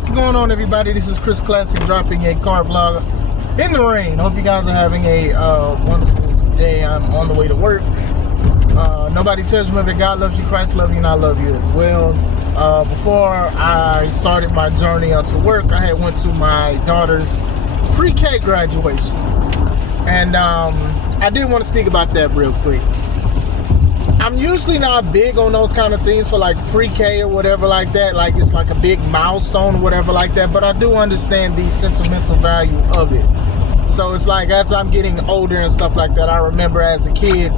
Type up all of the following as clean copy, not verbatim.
What's going on, everybody? This is Chris Classic dropping a car vlog in the rain. Hope you guys are having a wonderful day. I'm on the way to work. Nobody tells me that God loves you, Christ loves you, and I love you as well. Before I started my journey onto work, I had went to my daughter's pre-K graduation. And I did want to speak about that real quick. I'm usually not big on those kind of things for like pre-K or whatever like that. Like it's like a big milestone or whatever like that. But I do understand the sentimental value of it. So it's like as I'm getting older and stuff like that, I remember as a kid,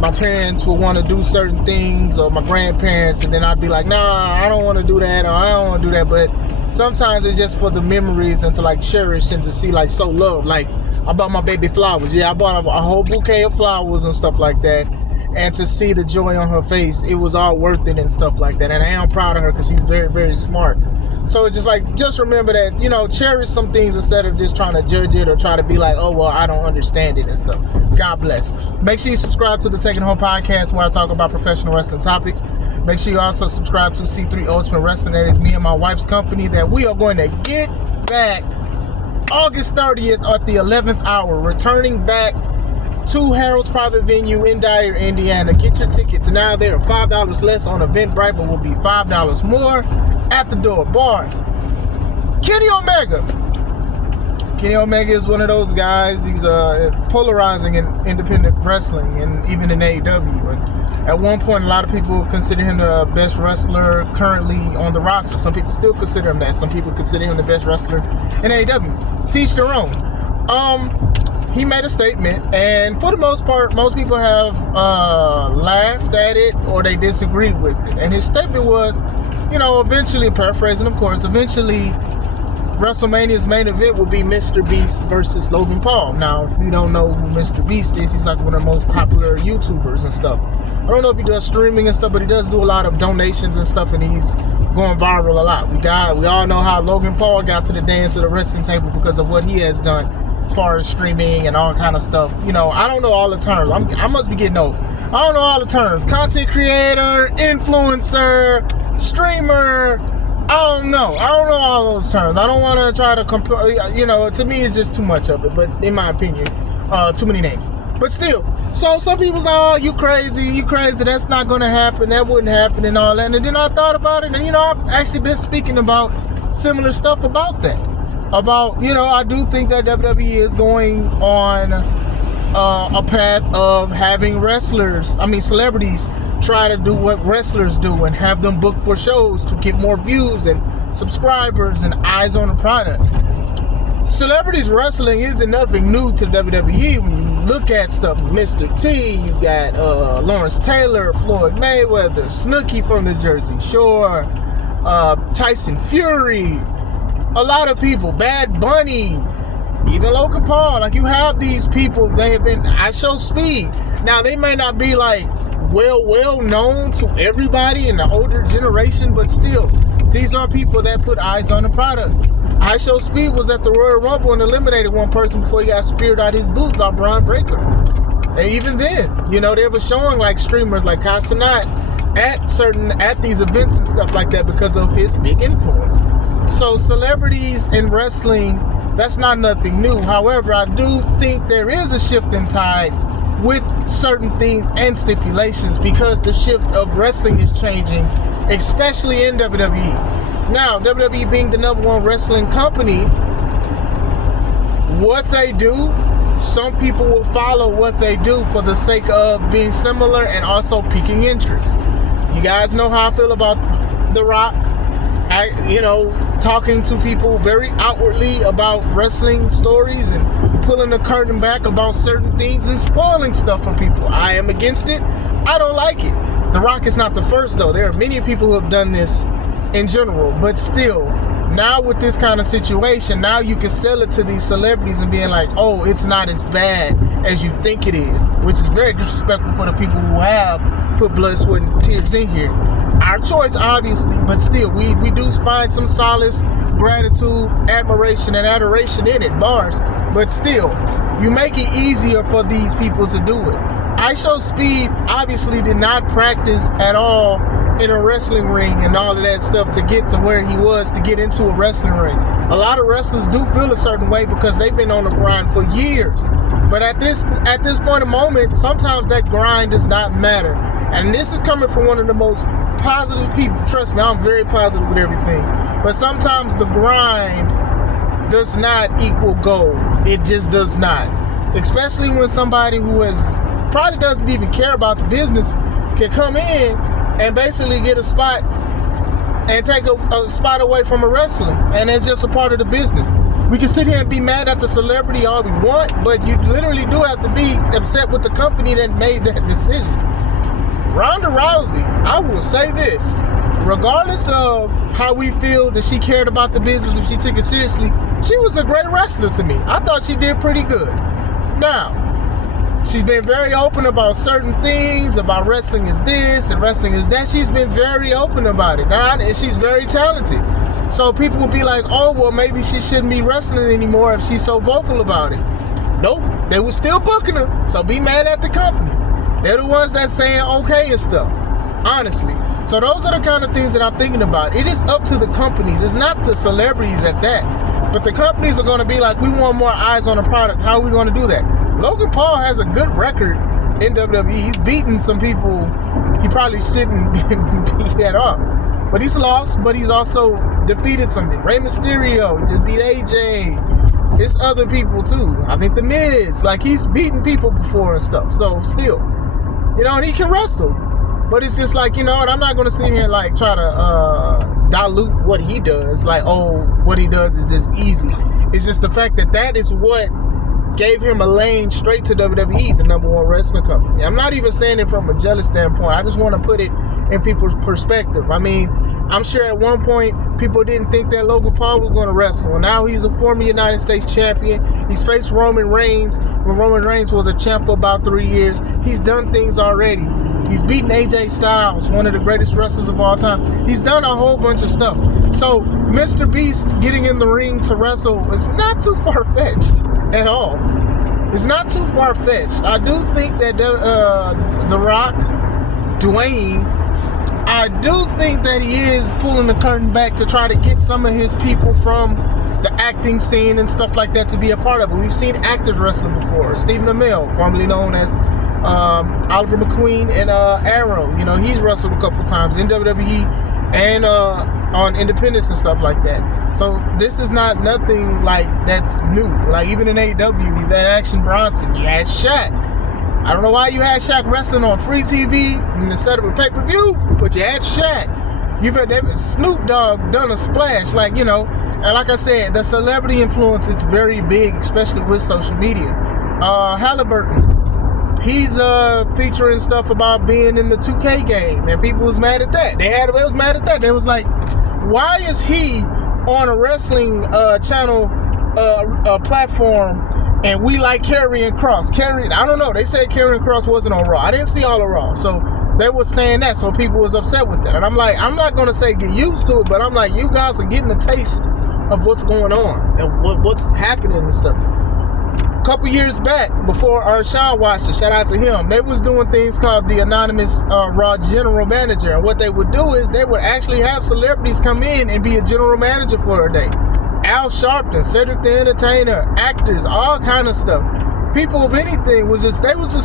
my parents would want to do certain things, or my grandparents, and then I'd be like, nah, I don't want to do that, or I don't want to do that. But sometimes it's just for the memories and to like cherish and to see like so love. Like I bought my baby flowers. Yeah, I bought a whole bouquet of flowers and stuff like that. And to see the joy on her face, it was all worth it and stuff like that. And I am proud of her because she's very, very smart. So it's just like, just remember that, you know, cherish some things instead of just trying to judge it or try to be like, oh, well, I don't understand it and stuff. God bless. Make sure you subscribe to the Taking Home podcast where I talk about professional wrestling topics. Make sure you also subscribe to C3 Ultimate Wrestling. That is me and my wife's company that we are going to get back August 30th at the 11th hour, returning back to Harold's Private Venue in Dyer, Indiana. Get your tickets now. They're $5 less on Eventbrite, but will be $5 more at the door. Bars. Kenny Omega. Kenny Omega is one of those guys. He's polarizing in independent wrestling and even in AEW. And at one point, a lot of people consider him the best wrestler currently on the roster. Some people still consider him that. Some people consider him the best wrestler in AEW. Teach their own. He made a statement, and for the most part, most people have laughed at it or they disagreed with it. And his statement was, you know, eventually, paraphrasing, of course, eventually WrestleMania's main event will be Mr. Beast versus Logan Paul. Now, if you don't know who Mr. Beast is, he's like one of the most popular YouTubers and stuff. I don't know if he does streaming and stuff, but he does do a lot of donations and stuff, and he's going viral a lot. We all know how Logan Paul got to the dance of the wrestling table because of what he has done as far as streaming and all kind of stuff. You know, I don't know all the terms. I must be getting old. I don't know all the terms. Content creator, influencer, streamer. I don't know all those terms. I don't want to try to compare. You know, to me, it's just too much of it. But in my opinion, too many names. But still, so some people say, oh, you crazy. That's not going to happen. That wouldn't happen and all that. And then I thought about it. And, you know, I've actually been speaking about similar stuff about that. About, you know, I do think that WWE is going on a path of having celebrities try to do what wrestlers do and have them book for shows to get more views and subscribers and eyes on the product. Celebrities wrestling isn't nothing new to WWE. When you look at stuff, Mr. T, you got Lawrence Taylor, Floyd Mayweather, Snooki from the Jersey Shore, Tyson Fury, a lot of people, Bad Bunny, even Logan Paul. Like, you have these people, they have been, I Show Speed. Now, they may not be like well known to everybody in the older generation, but still, these are people that put eyes on the product. I Show Speed was at the Royal Rumble and eliminated one person before he got speared out his booth by Braun Breaker. And even then, you know, they were showing like streamers like Kai Cenat at these events and stuff like that because of his big influence. So celebrities in wrestling, that's not nothing new. However, I do think there is a shift in tide with certain things and stipulations because the shift of wrestling is changing, especially in WWE. Now, WWE being the #1 wrestling company, what they do, some people will follow what they do for the sake of being similar and also piquing interest. You guys know how I feel about The Rock. Talking to people very outwardly about wrestling stories and pulling the curtain back about certain things and spoiling stuff for people. I am against it. I don't like it. The Rock is not the first, though. There are many people who have done this in general, but still, now with this kind of situation, now you can sell it to these celebrities and being like, oh, it's not as bad as you think it is, which is very disrespectful for the people who have put blood, sweat, and tears in here. Our choice, obviously, but still, we do find some solace, gratitude, admiration, and adoration in it, bars. But still, you make it easier for these people to do it. I Show Speed obviously did not practice at all in a wrestling ring and all of that stuff to get to where he was, to get into a wrestling ring. A lot of wrestlers do feel a certain way because they've been on the grind for years. But at this point of moment, sometimes that grind does not matter. And this is coming from one of the most positive people. Trust me, I'm very positive with everything. But sometimes the grind does not equal gold. It just does not. Especially when somebody who probably doesn't even care about the business can come in and basically get a spot and take a spot away from a wrestler. And it's just a part of the business. We can sit here and be mad at the celebrity all we want, but you literally do have to be upset with the company that made that decision. Ronda Rousey, I will say this, regardless of how we feel that she cared about the business, if she took it seriously, she was a great wrestler to me. I thought she did pretty good. Now, she's been very open about certain things, about wrestling is this and wrestling is that. She's been very open about it. Now, and she's very talented. So people will be like, oh, well, maybe she shouldn't be wrestling anymore if she's so vocal about it. Nope, they were still booking her. So be mad at the company. They're the ones that's saying okay and stuff, honestly. So those are the kind of things that I'm thinking about. It is up to the companies. It's not the celebrities at that. But the companies are going to be like, we want more eyes on the product. How are we going to do that? Logan Paul has a good record in WWE. He's beaten some people he probably shouldn't beat at all. But he's lost, but he's also defeated something. Rey Mysterio, he just beat AJ. It's other people too. I think The Miz, like he's beaten people before and stuff. So still, and he can wrestle. But it's just like, and I'm not going to sit here and like try to dilute what he does. Like, oh, what he does is just easy. It's just the fact that is what gave him a lane straight to WWE, the number one wrestling company. I'm not even saying it from a jealous standpoint. I just want to put it in people's perspective. I mean, I'm sure at one point people didn't think that Logan Paul was going to wrestle. And now he's a former United States champion. He's faced Roman Reigns when Roman Reigns was a champ for about 3 years. He's done things already. He's beaten AJ Styles, one of the greatest wrestlers of all time. He's done a whole bunch of stuff. So Mr. Beast getting in the ring to wrestle is not too far-fetched at all. It's not too far-fetched. I do think that The Rock, Dwayne, I do think that he is pulling the curtain back to try to get some of his people from the acting scene and stuff like that to be a part of it. We've seen actors wrestle before. Stephen Amell, formerly known as Oliver McQueen and Arrow. He's wrestled a couple times in WWE and on independence and stuff like that. So this is not nothing like that's new. Like even in AEW, you've had Action Bronson, you had Shaq. I don't know why you had Shaq wrestling on free TV instead of a pay-per-view, but you had Shaq. You've had Snoop Dogg done a splash, and like I said, the celebrity influence is very big, especially with social media. Halliburton, he's featuring stuff about being in the 2K game, and people was mad at that. They was mad at that. They was like, why is he on a wrestling channel platform and we like Karrion Kross? I don't know. They said Karrion Kross wasn't on Raw. I didn't see all of Raw. So they were saying that, so people was upset with that. And I'm like, I'm not going to say get used to it, but I'm like, you guys are getting a taste of what's going on and what's happening and stuff. A couple years back, before Sean watched it, shout out to him, they was doing things called the Anonymous Raw General Manager. And what they would do is they would actually have celebrities come in and be a general manager for a day. Al Sharpton, Cedric the Entertainer, actors, all kind of stuff. People of anything was just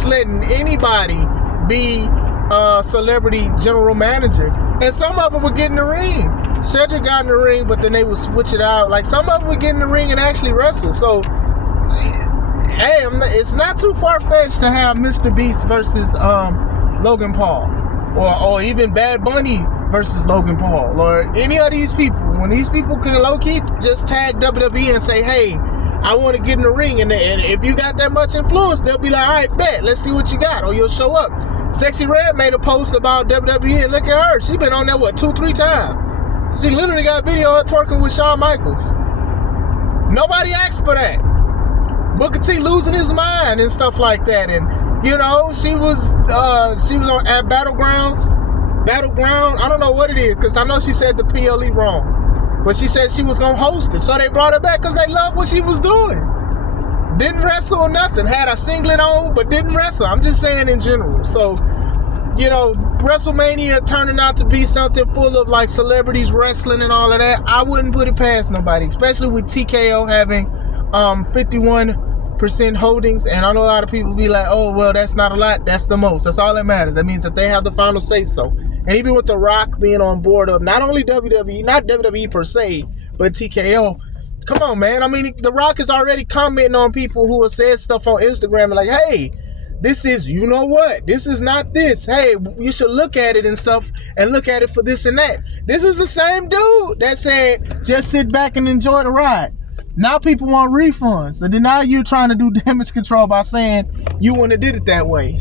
letting anybody be a celebrity general manager. And some of them would get in the ring. Cedric got in the ring, but then they would switch it out. Like some of them would get in the ring and actually wrestle. So, hey, it's not too far-fetched to have Mr. Beast versus Logan Paul. Or even Bad Bunny versus Logan Paul. Or any of these people. When these people can low-key just tag WWE and say, hey, I want to get in the ring. And if you got that much influence, they'll be like, all right, bet. Let's see what you got. Or you'll show up. Sexy Red made a post about WWE, and look at her. She been on there, 2-3 times. She literally got a video of her twerking with Shawn Michaels. Nobody asked for that. Booker T losing his mind and stuff like that. And, she was at Battleground, I don't know what it is, because I know she said the PLE wrong. But she said she was going to host it. So they brought her back because they loved what she was doing. Didn't wrestle or nothing. Had a singlet on, but didn't wrestle. I'm just saying in general. So, WrestleMania turning out to be something full of like celebrities wrestling and all of that, I wouldn't put it past nobody, especially with TKO having 51% holdings. And I know a lot of people be like, oh, well, that's not a lot. That's the most. That's all that matters. That means that they have the final say so. And even with The Rock being on board of not only WWE, not WWE per se, but TKO, come on, man. I mean, The Rock is already commenting on people who have said stuff on Instagram and like, hey, this is, you know what? This is not this. Hey, you should look at it and stuff and look at it for this and that. This is the same dude that said, just sit back and enjoy the ride. Now people want refunds. And then now you're trying to do damage control by saying you wouldn't have did it that way.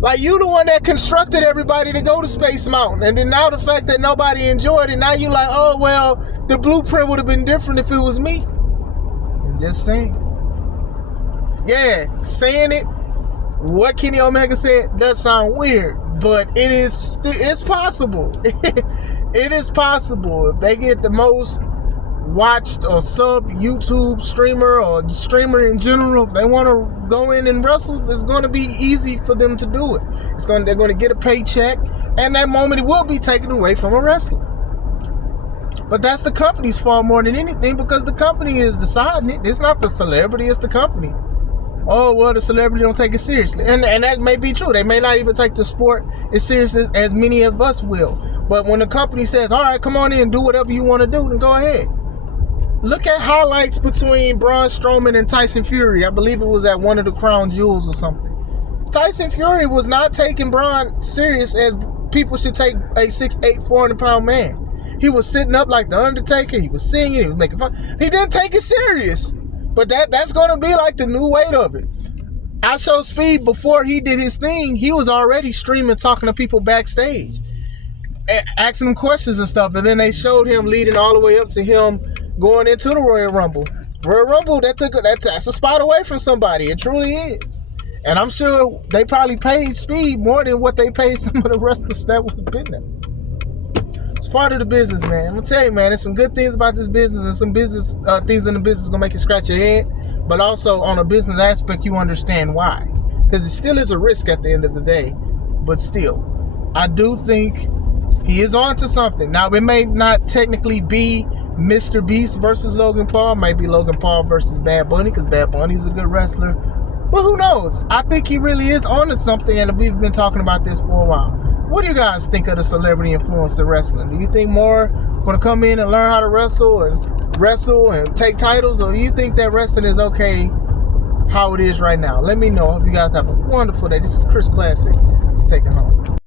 Like, you the one that constructed everybody to go to Space Mountain. And then now the fact that nobody enjoyed it, now you're like, oh, well, the blueprint would have been different if it was me. I'm just saying. Yeah, saying it, what Kenny Omega said does sound weird, but it's possible. It is possible. If they get the most watched or sub YouTube streamer or streamer in general, if they want to go in and wrestle, it's going to be easy for them to do it. They're going to get a paycheck, and that moment it will be taken away from a wrestler. But that's the company's fault more than anything, because the company is deciding it. It's not the celebrity, it's the company. Oh, well, the celebrity don't take it seriously. And that may be true. They may not even take the sport as serious as many of us will. But when the company says, all right, come on in, do whatever you want to do, then go ahead. Look at highlights between Braun Strowman and Tyson Fury. I believe it was at one of the Crown Jewels or something. Tyson Fury was not taking Braun serious as people should take a 6'8", 400-pound man. He was sitting up like The Undertaker. He was singing. He was making fun. He didn't take it serious. But that's going to be like the new weight of it. I Showed Speed, before he did his thing, he was already streaming, talking to people backstage, asking them questions and stuff. And then they showed him leading all the way up to him going into the Royal Rumble. Royal Rumble, that's a spot away from somebody. It truly is. And I'm sure they probably paid Speed more than what they paid some of the wrestlers that was been there. It's part of the business, man. I'm gonna tell you, man, there's some good things about this business, and some business things in the business gonna make you scratch your head. But also on a business aspect, you understand why, because it still is a risk at the end of the day. But still, I do think he is on to something. Now, it may not technically be Mr. Beast versus Logan Paul. It might be Logan Paul versus Bad Bunny, because Bad Bunny's a good wrestler. But who knows? I think he really is on to something, and we've been talking about this for a while. What do you guys think of the celebrity influence of wrestling? Do you think more going to come in and learn how to wrestle and take titles? Or do you think that wrestling is okay how it is right now? Let me know. I hope you guys have a wonderful day. This is Chris Classic. Let's take it home.